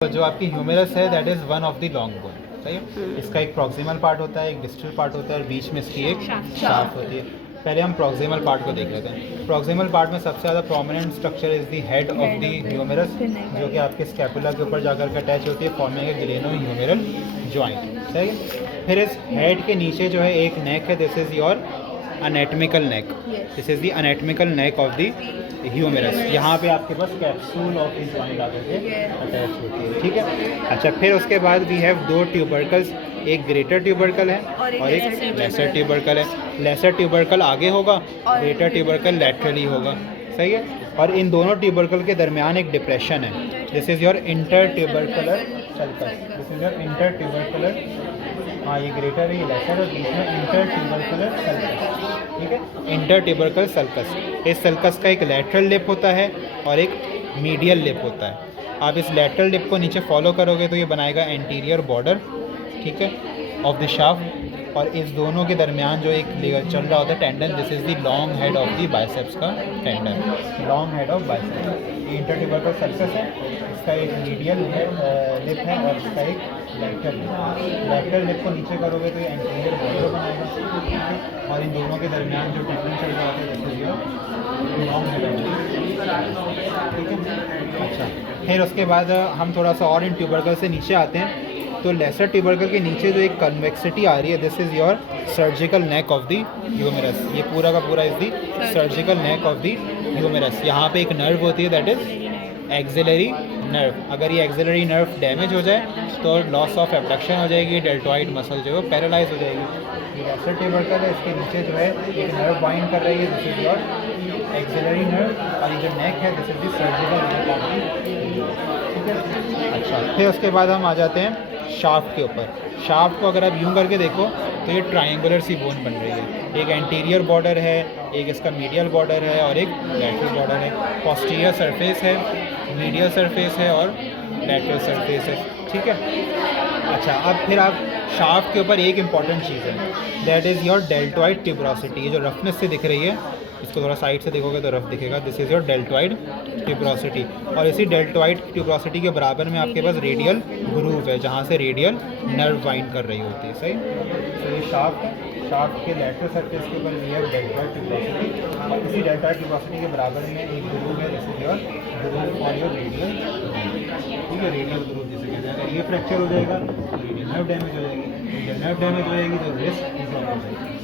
तो जो आपकी ह्यूमेरस है that is one of the long bone, सही है। इसका एक प्रॉक्सिमल पार्ट होता है, एक डिस्टल पार्ट होता है और बीच में इसकी एक शाफ्ट होती है। पहले हम प्रॉक्सिमल पार्ट को देख लेते हैं। प्रॉक्सिमल पार्ट में सबसे ज़्यादा prominent structure is the head of the humerus, जो कि आपके स्कैपुला के ऊपर जाकर के अटैच होती है, फॉर्मिंग ए ग्लेनो ह्यूमेरल जॉइंट, सही है। फिर इस हेड के नीचे जो है एक नेक है, this is your anatomical neck, this is the anatomical neck of the humerus. यहाँ पे आपके पास कैप्सूल ऑफ द जॉइंट आकर के अटैच होती है, ठीक है। अच्छा, फिर उसके बाद वी हैव दो ट्यूबरकल्स, एक ग्रेटर ट्यूबरकल है और एक लेसर ट्यूबरकल है। लेसर ट्यूबरकल आगे होगा, ग्रेटर ट्यूबरकल लैटरली होगा, सही है। और इन दोनों ट्यूबरकल के दरमियान एक डिप्रेशन है, this is your inter tubercular sulcus, this is your inter tubercular, हाँ ये ग्रेटर है, ये लेसर है, बीच में इंटर ट्यूबरकुलर सल्कस, ठीक है, इंटर ट्यूबरकुलर सल्कस। इस सल्कस का एक लैटरल लिप होता है और एक मीडियल लिप होता है। आप इस लैटरल लिप को नीचे फॉलो करोगे तो ये बनाएगा एंटीरियर बॉर्डर, ठीक है, ऑफ द शाफ्ट। और इस दोनों के दरमियान जो एक चल रहा होता है tendon, this is the long head of the biceps का tendon, long head of biceps. ये इंटर ट्यूबरकुलर सल्कस है, इसका एक मीडियल लिप है और इसका एक लैटरल लिप। लैटरल लिप को नीचे करोगे तो ये एंटीरियर बॉर्डर बनाएगा, ठीक है। और इन दोनों के दरमियान जो टेंडन चल रहा होता है this is your long head, ठीक है। अच्छा, फिर उसके बाद हम थोड़ा सा और इन ट्यूबरकल से नीचे आते हैं। तो लेसर ट्यूबरकल के नीचे जो एक कन्वेक्सिटी आ रही है, this is your surgical neck of the humerus. ये पूरा का पूरा is the surgical neck of the humerus. यहाँ पे एक नर्व होती है दैट इज़ एक्सिलरी नर्व। अगर ये एक्सिलरी नर्व डैमेज हो जाए तो लॉस ऑफ एब्डक्शन हो जाएगी, डेल्टॉइड मसल जो है वो पैरालाइज हो जाएगी। ये लेसर ट्यूबरकल है, इसके नीचे जो है एक नर्व बाइंड कर रही है, this is your axillary nerve, और ये जो नेक है this is the surgical neck of the, ठीक है। अच्छा, फिर उसके बाद हम आ जाते हैं शाफ्ट के ऊपर। शाफ्ट को अगर आप यूं करके देखो तो ये ट्रायंगुलर सी बोन बन रही है। एक एंटीरियर बॉर्डर है, एक इसका मीडियल बॉर्डर है और एक लैटरल बॉर्डर है। पोस्टीरियर सरफेस है, मीडियल सरफेस है और लैटरल सरफेस है, ठीक है। अच्छा, अब फिर आप शाफ्ट के ऊपर एक इम्पॉर्टेंट चीज़ है, that is your deltoid tuberosity. ये जो रफनेस से दिख रही है, इसको थोड़ा साइड से देखोगे तो रफ दिखेगा, this is your deltoid tuberosity. और इसी डेल्टॉइड ट्यूबरोसिटी के बराबर में आपके पास रेडियल ग्रूव है, जहाँ से रेडियल नर्व बाइंड कर रही होती है, सही। तो ये शाफ्ट है, शाफ्ट के लैटरल सरफेस के ऊपर वी हैव डेल्टॉइड ट्यूबरोसिटी, और इसी डेल्टॉइड ट्यूबरोसिटी के बराबर में एक ग्रूव है, दिस इज़ योर ग्रूव और योर रेडियल, ठीक है, रेडियल ग्रूव जिसे कहते हैं। ये फ्रैक्चर हो जाएगा, रेडियल नर्व डैमेज हो जाएगी, रेडियल नर्व डैमेज हो जाएगी तो रिस्क इन्वॉल्व हो जाएगी।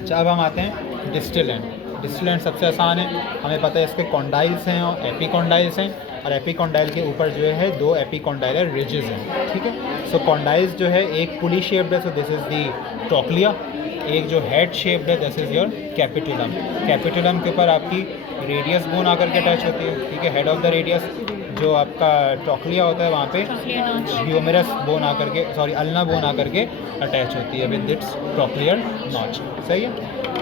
अच्छा, अब हम आते हैं डिस्टल एंड। डिस्टल एंड सबसे आसान है, हमें पता है इसके कॉन्डाइल्स हैं और एपिकॉन्डाइल्स हैं, और एपिकॉन्डाइल के ऊपर जो है दो एपिकॉन्डाइलर रिजेस हैं, ठीक है। सो कॉन्डाइल्स जो है एक पुली शेप्ड है, so this is the trochlea. एक जो हेड शेप्ड है this is your capitulum. Capitulum के ऊपर आपकी रेडियस बोन आकर के अटैच होती है, ठीक है, हेड ऑफ द रेडियस। जो आपका ट्रॉक्लिया होता है वहाँ पे ह्यूमेरस बोन आकर के, सॉरी अल्ना बोन आकर के अटैच होती है विद इट्स ट्रॉक्लियर नॉच, सही है।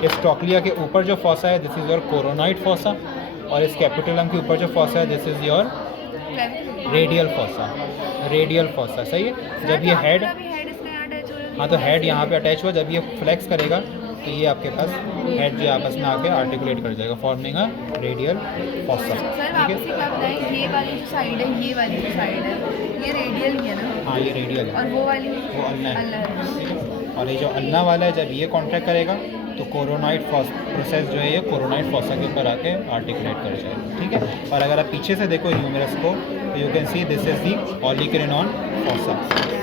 इस ट्रॉक्लिया के ऊपर जो फॉसा है this is your coronoid fossa, और इस कैपिटुलम के ऊपर जो फॉसा है this is your radial fossa, radial fossa, सही है। जब ये हेड, हाँ तो हेड यहाँ पे अटैच हुआ, जब ये फ्लेक्स करेगा तो ये आपके पास हेड जो आपस में आके आर्टिकुलेट कर जाएगा, फॉर्मिंग अ रेडियल फॉसा, ठीक है। ये वाली जो साइड है, ये वाली जो साइड है, ये रेडियल ही है ना? हाँ ये रेडियल है, और वो वाली वो अल्ना है, है। और ये जो अल्ना वाला है जब ये कॉन्ट्रैक्ट करेगा तो कोरोनाइड प्रोसेस जो है ये कोरोनाइड फॉसा के ऊपर आके आर्टिकुलेट कर जाएगा, ठीक है। और अगर आप पीछे से देखो ह्यूमेरस को तो you can see this is the olecranon fossa,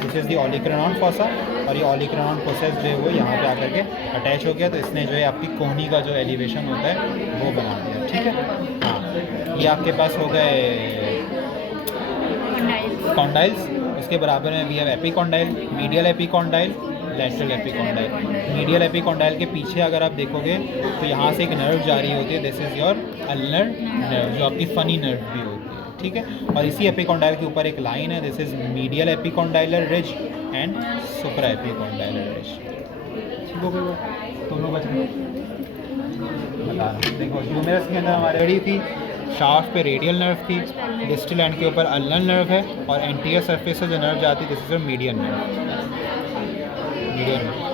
this is the olecranon fossa. और ये ऑलिक्रेनॉन प्रोसेस जो है वो यहाँ पे आकर के अटैच हो गया, तो इसने जो है आपकी कोहनी का जो एलिवेशन होता है वो बना दिया, ठीक है। हाँ, ये आपके पास हो गए कॉन्डाइल्स। उसके बराबर में we have epicondyle, medial epicondyle, lateral epicondyle. Medial epicondyle के पीछे अगर आप देखोगे तो यहाँ से एक नर्व जारी होती है, this is your ulnar nerve, जो आपकी फनी नर्व भी होती है, ठीक है। और इसी एपिकॉन्डाइल के ऊपर एक लाइन है, this is medial epicondylar ridge and supraepicondylar ridge. दोनों बच गए, बता देखो ह्यूमेरस के अंदर हमारे रेडी थी, शाफ्ट पे रेडियल नर्व थी, डिस्टल एंड के ऊपर अल्नर नर्व है, और एंटीरियर सरफेस से जो नर्व जाती है this is your median nerve, median nerve.